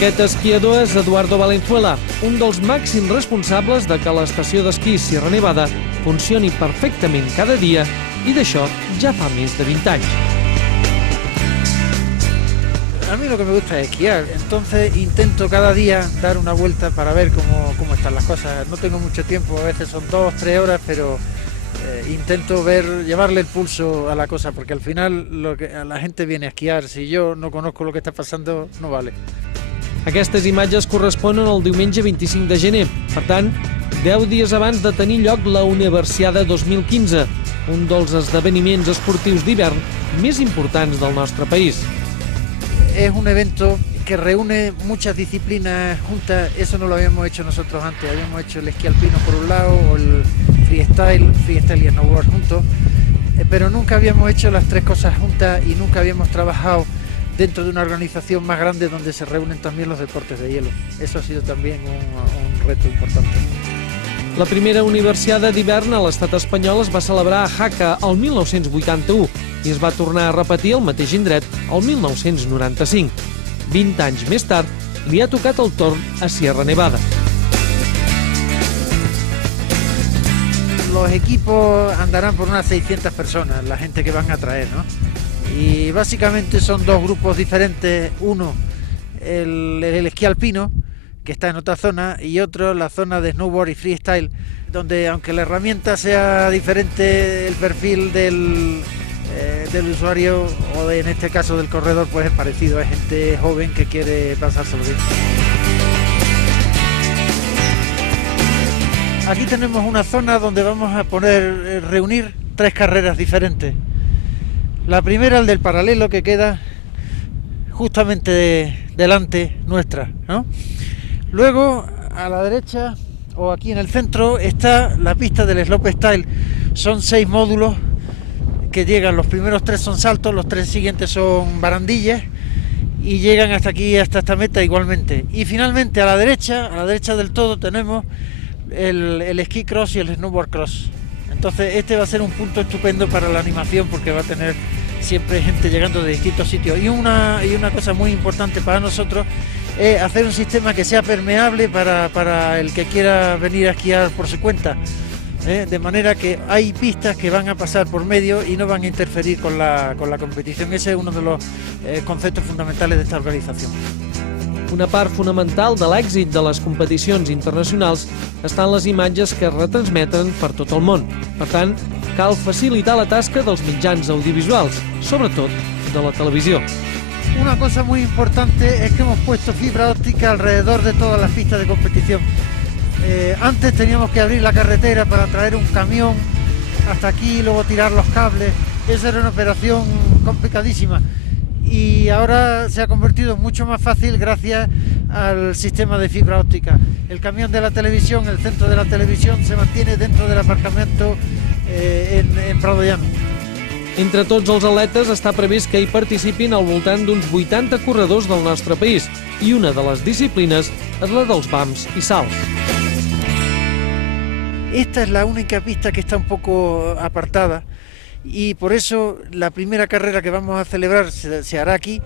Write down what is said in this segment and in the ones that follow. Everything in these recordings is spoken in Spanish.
Aquest esquiador és Eduardo Valenzuela, un dels màxims responsables de que l'estació d'esquí Sierra Nevada funcioni perfectament cada dia, i d'això ja fa més de 20 anys. A mí lo que me gusta es esquiar, entonces intento cada día dar una vuelta para ver cómo están las cosas. No tengo mucho tiempo, a veces son 2 o 3 horas, pero intento llevarle el pulso a la cosa, porque al final la gente viene a esquiar. Si yo no conozco lo que está pasando, no vale. Aquestes imatges corresponen al diumenge 25 de gener, per tant, 10 dies abans de tenir lloc la Universiada 2015, un dels esdeveniments esportius d'hivern més importants del nostre país. Es un evento que reúne muchas disciplinas juntas. Eso no lo habíamos hecho nosotros antes. Habíamos hecho el esquí alpino por un lado, o el freestyle y snowboard juntos, pero nunca habíamos hecho las 3 cosas juntas y nunca habíamos trabajado dentro de una organización más grande donde se reúnen también los deportes de hielo. Eso ha sido también un reto importante. La primera Universiada d'hivern a l'estat espanyol es va celebrar a Jaca el 1981 i es va tornar a repetir al mateix indret el 1995. 20 anys més tard, li ha tocat el torn a Sierra Nevada. Los equipos andarán por unas 600 personas, la gente que van a traer, ¿no? Y básicamente son 2 grupos diferentes. Uno, el esquí alpino, que está en otra zona, y otro, la zona de snowboard y freestyle, donde aunque la herramienta sea diferente, el perfil del usuario, o en este caso del corredor, pues es parecido. Es gente joven que quiere pasárselo bien. Aquí tenemos una zona donde vamos a reunir 3 carreras diferentes. La primera, el del paralelo, que queda justamente delante nuestra, ¿no? Luego, a la derecha, o aquí en el centro, está la pista del slopestyle. Son 6 módulos que llegan. Los primeros 3 son saltos, los 3 siguientes son barandillas, y llegan hasta aquí, hasta esta meta igualmente. Y finalmente a la derecha del todo, tenemos el esquí cross y el snowboard cross. Entonces este va a ser un punto estupendo para la animación, porque va a tener siempre gente llegando de distintos sitios. Y una cosa muy importante para nosotros es hacer un sistema que sea permeable para el que quiera venir a esquiar por su cuenta. De manera que hay pistas que van a pasar por medio y no van a interferir con la competición. Ese es uno de los conceptos fundamentales de esta organización. Una part fonamental de l'èxit de les competicions internacionals està en les imatges que es retransmeten per tot el món. Per tant, cal facilitar la tasca dels mitjans audiovisuals, sobretot de la televisió. Una cosa muy importante es que hemos puesto fibra óptica alrededor de todas las pistas de competición. Antes teníamos que abrir la carretera para traer un camión hasta aquí y luego tirar los cables. Esa era una operación complicadísima. Y ahora se ha convertido mucho más fácil gracias al sistema de fibra óptica. El camión de la televisión, el centro de la televisión, se mantiene dentro del aparcamiento en Prado Llano. Entre tots els atletes està previst que hi participin al voltant d'uns 80 corredors del nostre país, i una de les disciplines és la dels vams i salts. Esta es la única pista que está un poco apartada, y por eso la primera carrera que vamos a celebrar se hará aquí,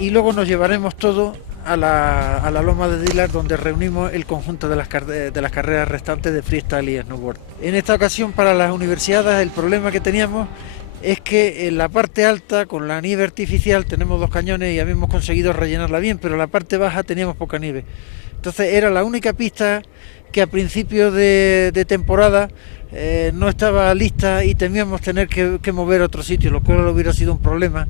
y luego nos llevaremos todo a la loma de Dilar, donde reunimos el conjunto de las carreras restantes de freestyle y snowboard. En esta ocasión, para las universidades, el problema que teníamos es que en la parte alta, con la nieve artificial, tenemos 2 cañones y habíamos conseguido rellenarla bien, pero en la parte baja teníamos poca nieve. Entonces era la única pista que a principio de temporada no estaba lista, y temíamos tener que mover a otro sitio, lo cual hubiera sido un problema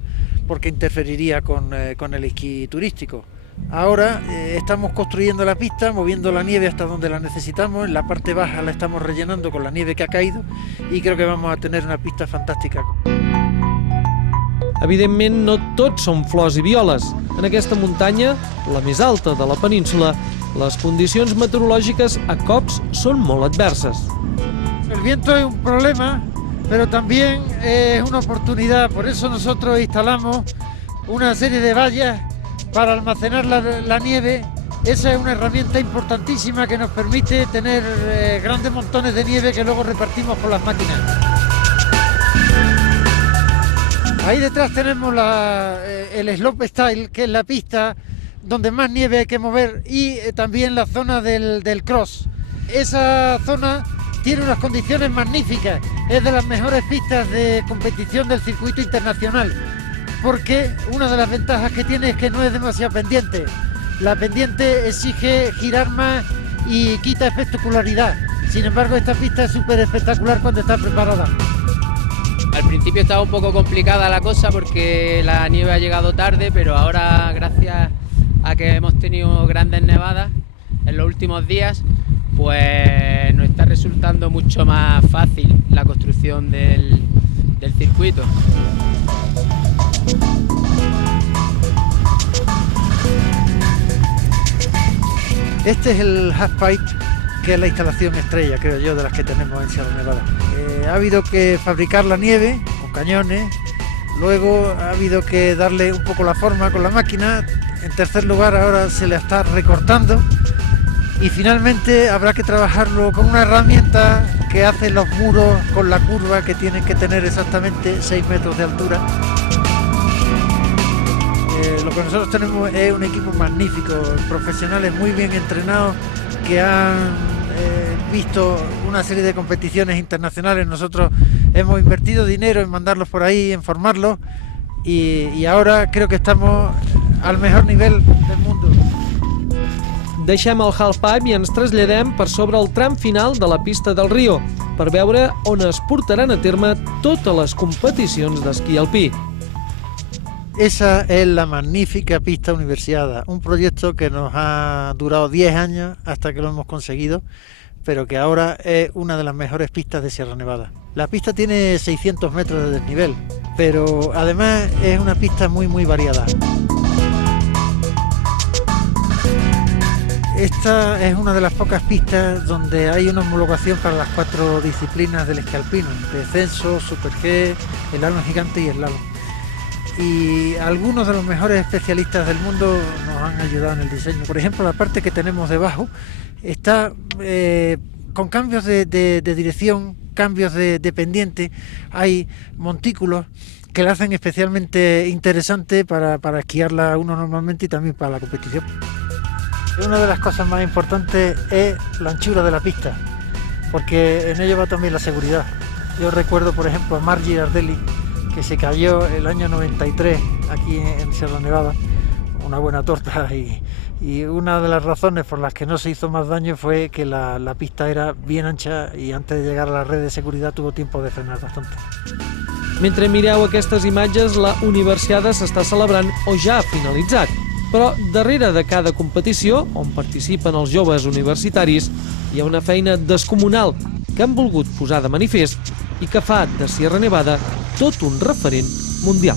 porque interferiría con el esquí turístico. Ahora estamos construyendo la pista, moviendo la nieve hasta donde la necesitamos. En la parte baja la estamos rellenando con la nieve que ha caído, y creo que vamos a tener una pista fantàstica. Evidentment, no tots són flors i violes. En aquesta muntanya, la més alta de la península, les condicions meteorològiques a cops són molt adverses. El viento es un problema, pero también es una oportunidad. Por eso nosotros instalamos una serie de vallas para almacenar la nieve. Esa es una herramienta importantísima que nos permite tener grandes montones de nieve que luego repartimos con las máquinas. Ahí detrás tenemos el slopestyle, que es la pista donde más nieve hay que mover, y también la zona del cross. Esa zona tiene unas condiciones magníficas, es de las mejores pistas de competición del circuito internacional, porque una de las ventajas que tiene es que no es demasiado pendiente. La pendiente exige girar más y quita espectacularidad. Sin embargo, esta pista es súper espectacular cuando está preparada. Al principio estaba un poco complicada la cosa porque la nieve ha llegado tarde, pero ahora, gracias a que hemos tenido grandes nevadas en los últimos días, pues nos está resultando mucho más fácil la construcción del circuito. Este es el halfpipe, que es la instalación estrella, creo yo, de las que tenemos en Sierra Nevada. Ha habido que fabricar la nieve con cañones, luego ha habido que darle un poco la forma con la máquina, en tercer lugar ahora se le está recortando y finalmente habrá que trabajarlo con una herramienta que hace los muros con la curva, que tienen que tener exactamente 6 metros de altura. Lo que nosotros tenemos es un equipo magnífico, profesionales muy bien entrenados que han visto una serie de competiciones internacionales. Nosotros hemos invertido dinero en mandarlos por ahí, en formarlos, y ahora creo que estamos al mejor nivel del mundo. Deixem el halfpipe i ens traslladem per sobre el tram final de la pista del Rio per veure on es portaran a terme totes les competicions d'esquí alpí. Esa es la magnífica pista Universiada, un proyecto que nos ha durado 10 años hasta que lo hemos conseguido, pero que ahora es una de las mejores pistas de Sierra Nevada. La pista tiene 600 metros de desnivel, pero además es una pista muy variada. Esta es una de las pocas pistas donde hay una homologación para las 4 disciplinas del esquí alpino: descenso, super G, slalom gigante y slalom. Y algunos de los mejores especialistas del mundo nos han ayudado en el diseño. Por ejemplo, la parte que tenemos debajo está con cambios de dirección, cambios de pendiente, hay montículos que la hacen especialmente interesante para esquiarla uno normalmente y también para la competición. Una de las cosas más importantes es la anchura de la pista, porque en ello va también la seguridad. Yo recuerdo, por ejemplo, a Marc Girardelli, que se cayó el año 93 aquí en Sierra Nevada, una buena torta, y una de las razones por las que no se hizo más daño fue que la pista era bien ancha y antes de llegar a la red de seguridad tuvo tiempo de frenar bastante. Mentre mireu aquestes imatges, la Universiada s'està celebrant o ja ha finalitzat. Però darrere de cada competició, on participen els joves universitaris, hi ha una feina descomunal que han volgut posar de manifest i que fa de Sierra Nevada tot un referent mundial.